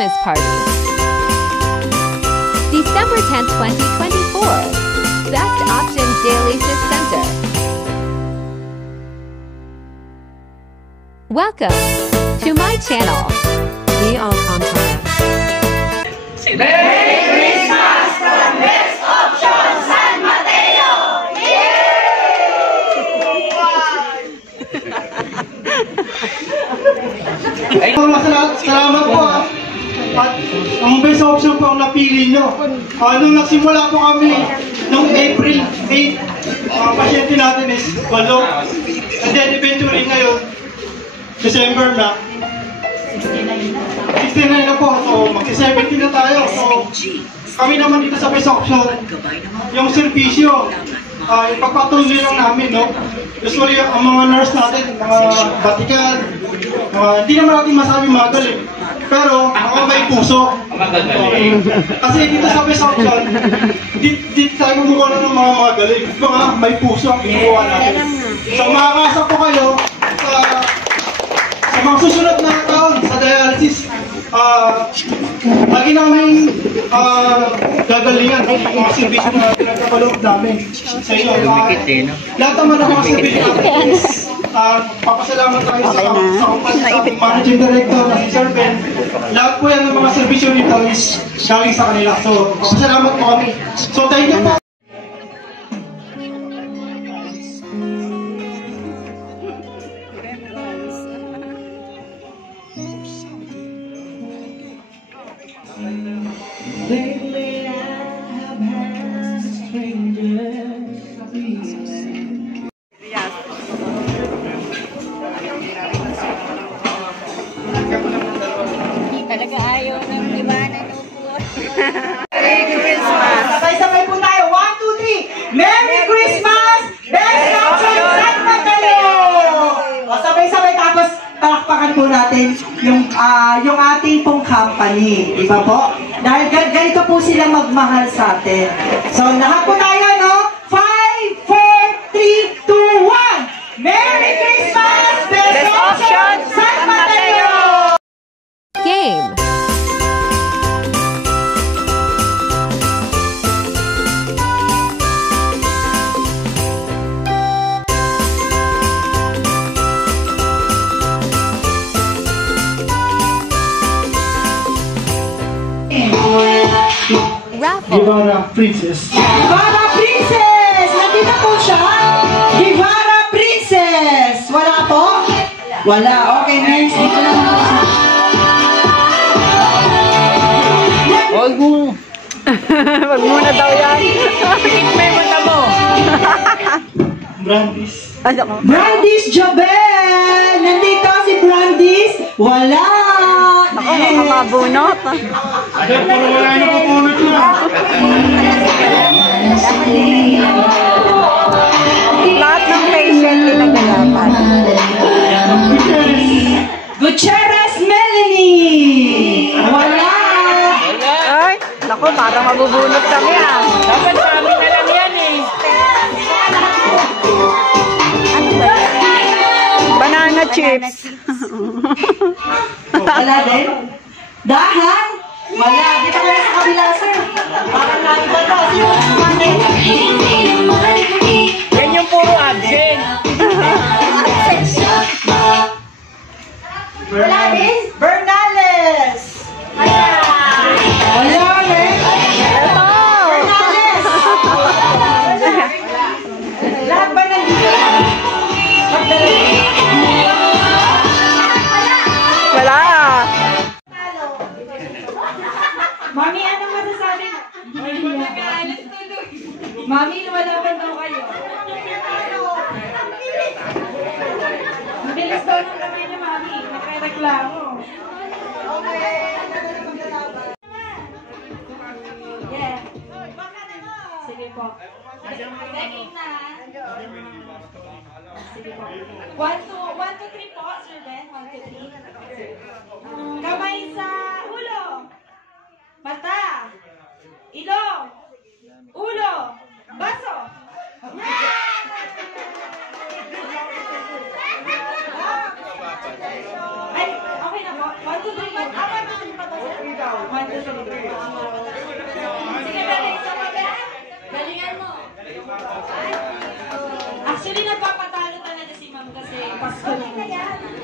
Christmas Party. December 10th, 2024. Best Options Dialysis Center. Welcome to my channel. We all contact. Merry Christmas from Best Options San Mateo! Ay, salamat po ah. At ang best option po ang napili nyo. Nung nagsimula po kami noong April 8, ang pasyente natin is 8. And then eventually ngayon, December na. 69 na po. So magsi-70 na tayo. So kami naman dito sa best option, yung servisyo, ipagpatuloy lang namin, no? Usually, ang mga nurse natin, mga batikan, hindi naman natin masabi magaling. Pero, ako may puso. Kasi dito sa best option, di tayo kumukuha ng mga magaling. Mga may puso ang kinukuha natin. So, makakasa po kayo sa mga susunod na taon sa dialysis. Lagi namin gagalingan ang mga servisyo na pinagpapaloob namin sa inyo. Lahat naman ng mga servisyo natin is papasalamat tayo sa ating managing director na si Sir Ben. Lahat po yan ng mga servisyo nito is galing sa kanila. So, papasalamat po kami. So, thank you po. Lately I have had a stranger's feeling. Yes. Talaga ayaw ng liwanag ng puot. Merry Christmas! Sabay-sabay po tayo. 1, 2, 3. Merry Christmas! Best Option San Mateo! O, sabay-sabay tapos palakpakan po natin yung ating pong company. Di ba po? Dahil ganito po sila magmahal sa atin. So, lahat po tayo, no? 5, 4, 3, 2, 1! Merry Christmas! Best Option San Mateo! Game. Raffle. Guevara Princess. Guevara Princess! Nandito po siya. Guevara Princess! Wala po? Wala. Okay, next. Dito lang po siya. Huwag mo. Huwag muna daw yan. May mata mo. Brandis. Brandis Jobel! Nandito si Brandis. Wala. Ako, makamabunot. Ay, puro wala yung napupunod na. Lahat ng patient pinagalapan. Gutierrez Melanie! Wala. Ay, naku, parang mabubunot kami ah. Dapat sa amin na lang yan eh. Ano ba yan? Banana chips. Wala din? Dahan? Wala. Dito ka na sa kabila, sir. Parang naiba ka. Yan yung puro absent. Wala din? Bernales! Wala. Wala din? Bernales! Lahat ba nandito? Wala. Mami, anong masasabi? Mami, lumalaban daw kayo. Mabilis daw ng kamay niya, Mami. Nagre-reklamo. Okay. Yeah. Sige po. Game na. Sige po. 1, 2, 3 po, Sir Ben. 1, 2, 3. Kamay sa ulo. Mata. Ilong. Ulo. Baso. Ay, okay na po. 1, 2, 3. 1, 2, 3 pa to, sir.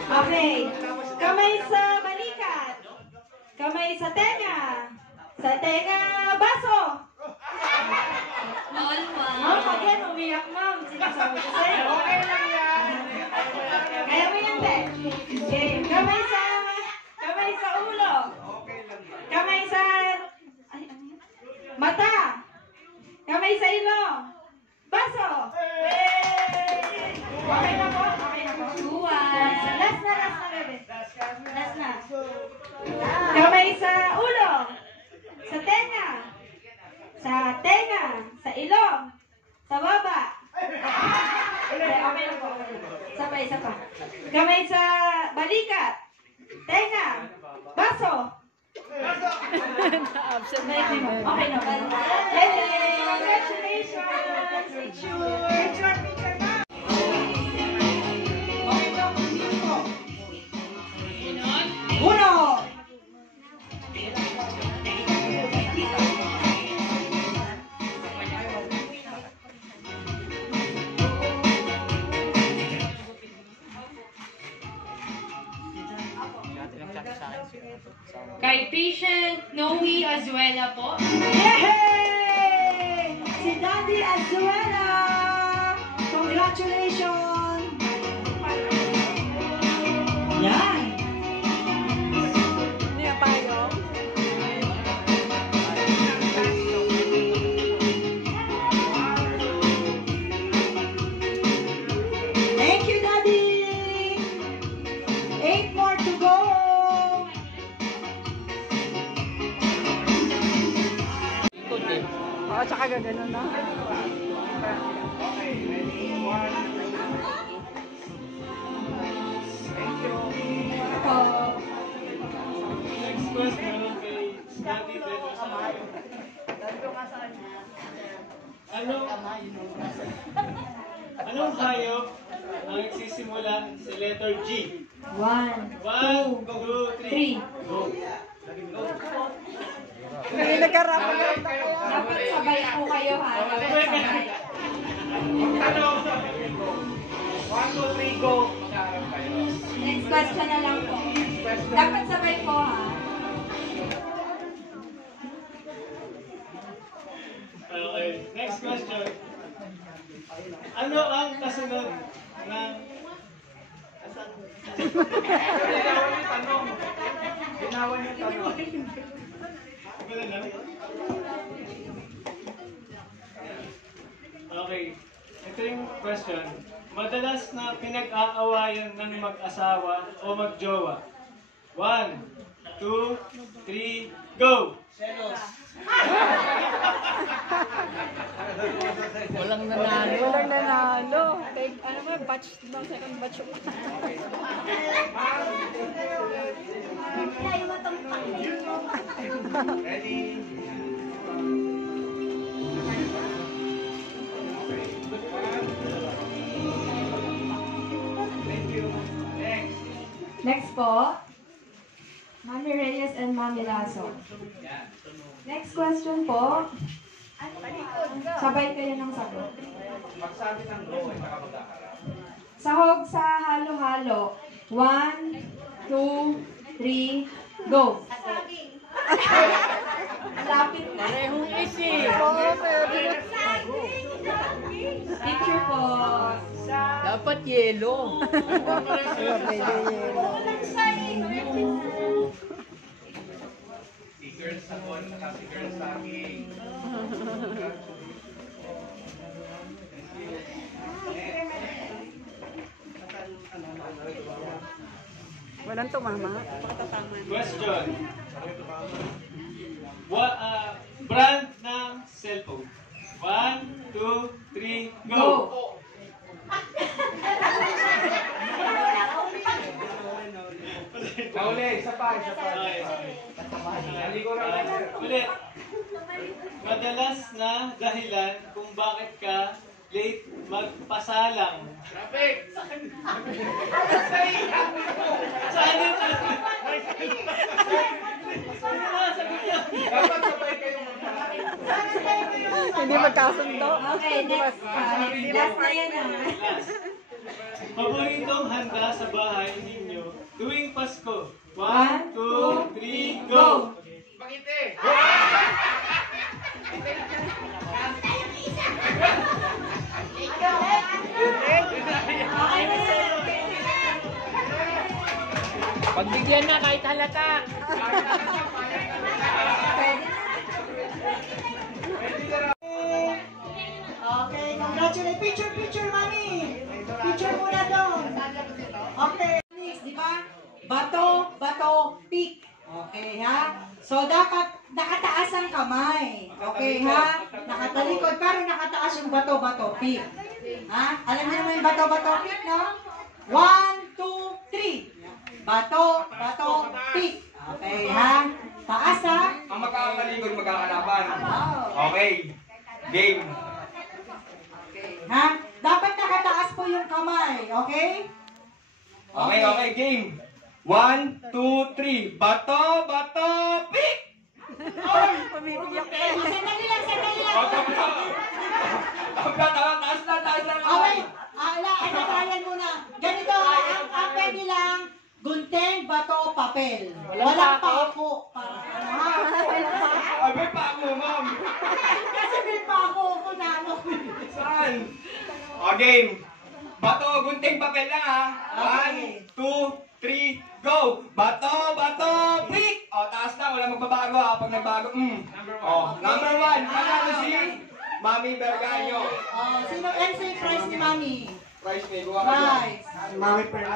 Okay. Kamay sa balikat. Kamay sa tenga. Sa tenga, baso. All one. Ma'am, pag yan, umiyak, ma'am. Sinasabi ko sa'yo. Okay lang yan. Kaya mo yan, te. Okay. Kamay sa ulo. Kamay sa... Ay, ano yan? Mata. Kamay sa ilong. Baso. Okay na po? Okay na po? Last na, bebe. Last na. Kamay sa ulo. Sa tenga. Sa tenga. Sa ilong. Sa baba. Okay na po. Sabay, isa pa. Kamay sa balikat. Tenga. Baso. Okay na po. Yay! Congratulations! Picture! Picture na! Okay na po. Uno! Kay Patient Noe Azuela po. Yay! Si Daddy Azuela! Congratulations! Yan! Thank you, Daddy! 8 more to go! Oo, tsaka gano'n na. Next question kay Daddy Beto sa Anong hayop ang nagsisimula sa letter G? 1, 1, 2, 3, 3. go! Hindi nagkarapan. Dapat sabay po kayo, ha? Dapat sabay. Tanong! 1, 2, 3, go! Next question na lang po. Dapat sabay po, ha? Okay, next question. Ano ang kasunod ng... Ginawan yung tanong. Okay, ito yung question. Madalas na pinag-aawayan ng mag-asawa o mag-jowa. 1, 2, 3, go! Walang nanalo. Take, ano mo, batch, second batch. Ready? Thank you. Next. Next po, Mami Reyes and Mami Lasso. Next question po. Sabay kayo ng sagot. Magsabi ng go ay nakapagkakaroon. Sahog sa halo-halo. 1, 2, 3, go! Lapit na. Parehong easy. Oo, pwede. Picture po. Dapat yellow. Pwede yellow. Si girls sa kon, saka si girls sa aking. Walang tumama. Question. Brand ng cellphone. 1, 2, 3, go! Pauli, isa pa. Ulit. Madalas na dahilan kung bakit ka late magpasalang. Traffic! Saan yun? Dapat sabay kayo Hindi magkasundo. Okay, next. Last na yan, ha? Paboritong handa sa bahay ninyo Tuwing Pasko. 1, 2, 3, go! Pagbigyan na kahit halata. Okay, congratulations. Picture, mami. Picture muna doon. Okay. Next, di ba? Bato, pick. Okay, ha? So, dapat nakataas ang kamay. Okay, ha? Nakatalikod, pero nakataas yung bato, pick. Ha? Alam niyo naman yung bato, pick, no? 1, 2, 3. Bato, pick. Okay, ha? Taas, ha? Ang magkakalikod, magkakalaban. Wow. Okay. Game. Ha? Dapat nakataas po yung kamay, okay? Okay, game. 1, 2, 3. Bato, pick! Sandali lang. Taas na. Okay, tayan muna. Ganito, ang pwede lang, gunting, bato, papel. Walang pako. Abay pa ako, ma'am. Kasi may pako ko na ano. Saan? O, game. Bato, gunting, papel lang, ha? Okay. 1, 2, 3, go! Bato, pick! O, taas na. Wala magbabago, ha? Pag nagbago, O, number 1. Panalo si Mami Berganyo. Sino MC prize ni Mami? Price may buha ka dyan. Prize. Mami Perla.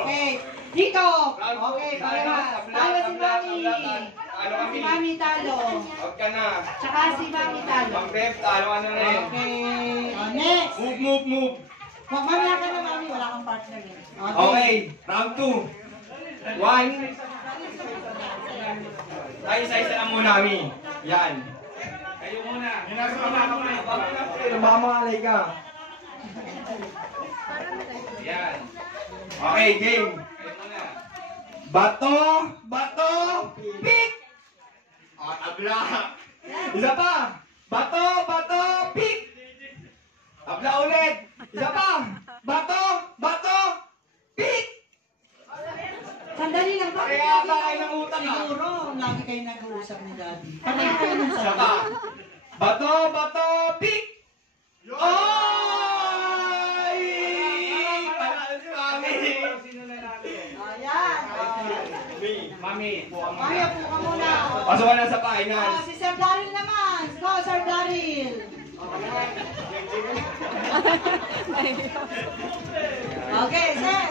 Okay. Dito. Okay, parehas. Talo si Mami. Talo kami. Si Mami talo. Huwag ka na. Tsaka si Mami talo. Mang Beb, talo ka na rin. Okay. Next. Move. Huwag mamaya ka na, Mami. Wala kang partner eh. Okay, round 2. 1. Tayo isa-isa lang muna, Mami. Yan. Kayo muna. Baka makalay ka. Yan. Okay, game. Bato, pick! O, tabla. Isa pa. Bato, pick! Tabla ulit. Isa pa. Bato, pick! Sandali lang. Bakit Kaya lagi ba kayo kayo- ng utang, ah? Siguro, lagi kayo nag-uusap ni Daddy. Patay kayo ng Isa sabi. pa. Bato, pick! Oy! Panalo si Mami. Ayan. Mami, buka mo. Mami, upo ka muna. Pasok ka na sa finals. Si Sir Daryl naman. Go, Sir Daryl. Okay, Sir.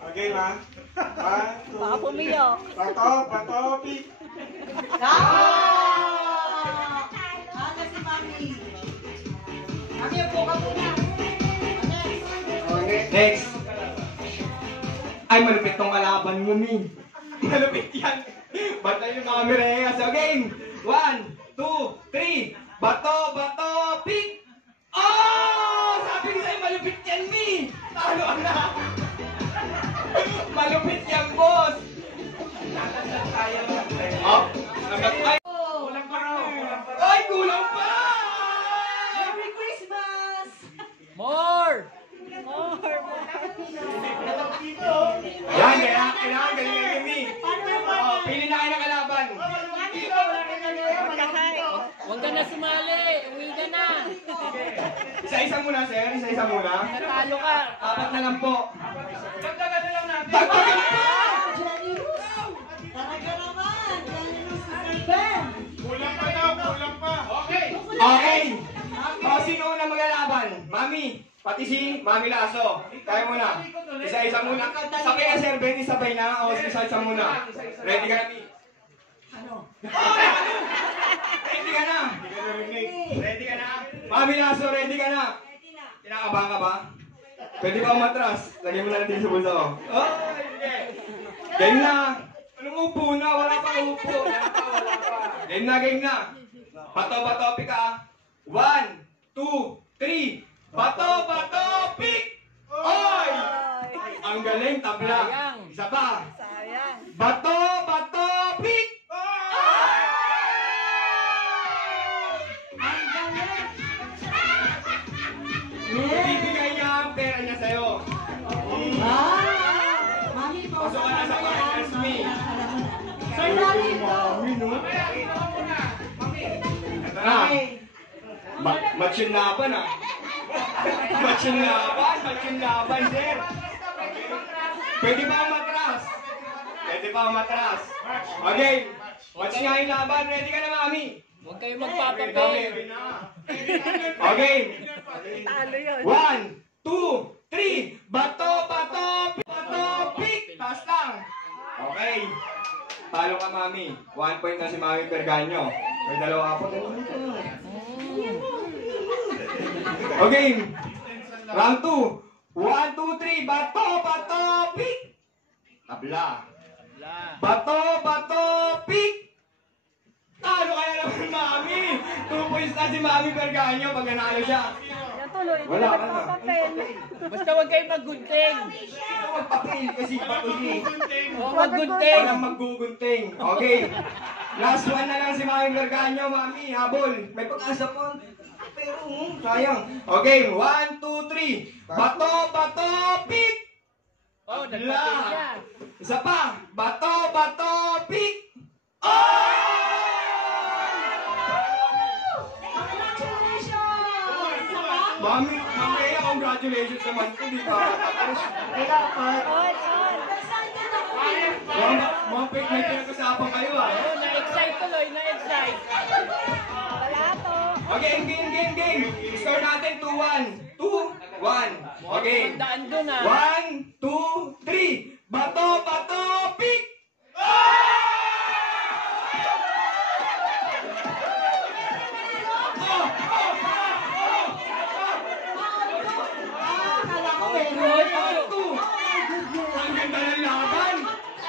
Okay, ma. 1, 2, Baka pumiyok. Bato, pick. Ano si Mami? Mami, upo ka muna. Next. Ay, malupit tong kalaban mo, Mi. Malupit yan. Batay yung camera eh. So, game. 1, 2, 3. Bato, pick! Oh! Sabi ko sa'yo, malupit yan, Mi. Talo na. Malupit yan, boss. Oh, ay, kulang pa raw. Ay, kulang pa! Merry Christmas! More! Yan, kailangan galing Mi. Oh, pili na kayo ng kalaban. Huwag ka na sumali. Uwi ka na. Isa-isa muna, sir. Isa-isa muna. Natalo ka. 4 na lang po. Dagdagan na lang natin. Jenny Luz! Talaga naman! Jenny Luz si Sir Ben! Okay. O, sino una maglalaban? Mami. Pati si Mami Lasso. Tayo muna. Isa-isa muna. Sabay na, sir Ben. Isabay na. O, isa-isa muna. Ready ka na, Mi? Ano? Ready ka na? Ready ka na? Mami Lasso, ready ka na? Kinakabahan ka ba? Pwede ba umatras? Lagyan mo na natin sa bulsa ko. Oh, hindi. Game na. Anong upo na? Wala pa upo. Game na. Bato, pick ah. 1, 2, 3. Bato, pick! Oy! Ang galing, tabla. Isa pa. Bato, pick! Bibigay niya ang Match yung laban, ah. Match yung laban, sir. Pwede ba ang matras? Pwede ba ang matras? Okay, match nga yung laban. Ready ka na, mami? Huwag kayo magpapapel. Okay. 1, 2, 3. Bato, pick. Taas lang. Okay. Talo ka, mami. 1 point na si Mami Perganyo. May dalawa ako. Okay. Round 2. 1, 2, 3. Bato, pick. Tabla. Bato, pick. Talo ka na naman, Mami. 2 points na si Mami Perganyo pag nanalo siya. Wala ka na. Basta huwag kayo maggunting. Ito magpapil kasi patuloy. Huwag maggunting. Walang maggugunting. Okay. Last one na lang si Mami Perganyo, Mami. Habol. May pag-asa po. Pero, sayang. Okay. 1, 2, 3. Bato, pick. Oh, nagpapil niya. Isa pa. Bato, pick. Oh! Mami, congratulations naman po, di ba? Mga may pinag-usapan kayo, ah. Oh, na-excite tuloy, na-excite. Okay, game. Score natin 2-1. 2-1. Okay. Daan doon, ah. 1, 2, 3. Bato, pick. Ang ganda ng laban.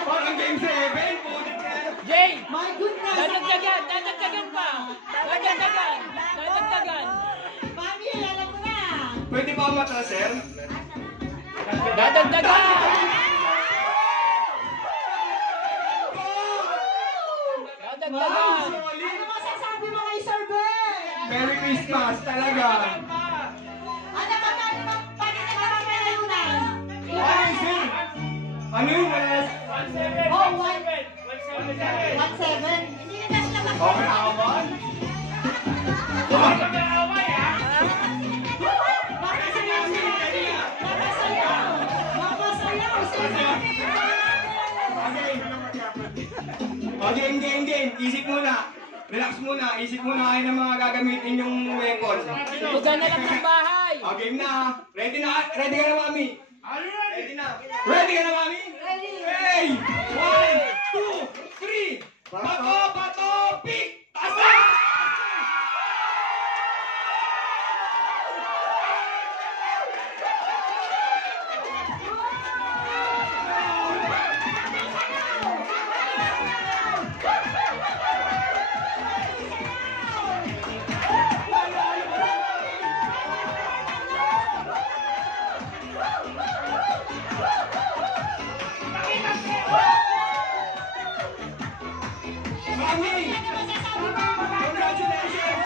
Parang game 7. Jay! My goodness! Dadagdagan pa! Dadagdagan! Mami, alam mo na! Pwede ba matras, sir? Dadagdagan! Ano masasabi mo kay Sir Ben? Merry Christmas talaga. Ano ba pagkakamalayunan? Ay, sir! Ano yun? Oh, 1-7. Okay na ako ba? Game. Isip muna. Relax muna. Isip muna kayo ng mga gagamitin yung weapon. Bugan na lang ng bahay! Game na. Ready ka na, Mami? Ready na. Ready ka na, Mami? Ready. Hey! 1, 2, 3. Bato, pick. Taas na! Mami! Congratulations!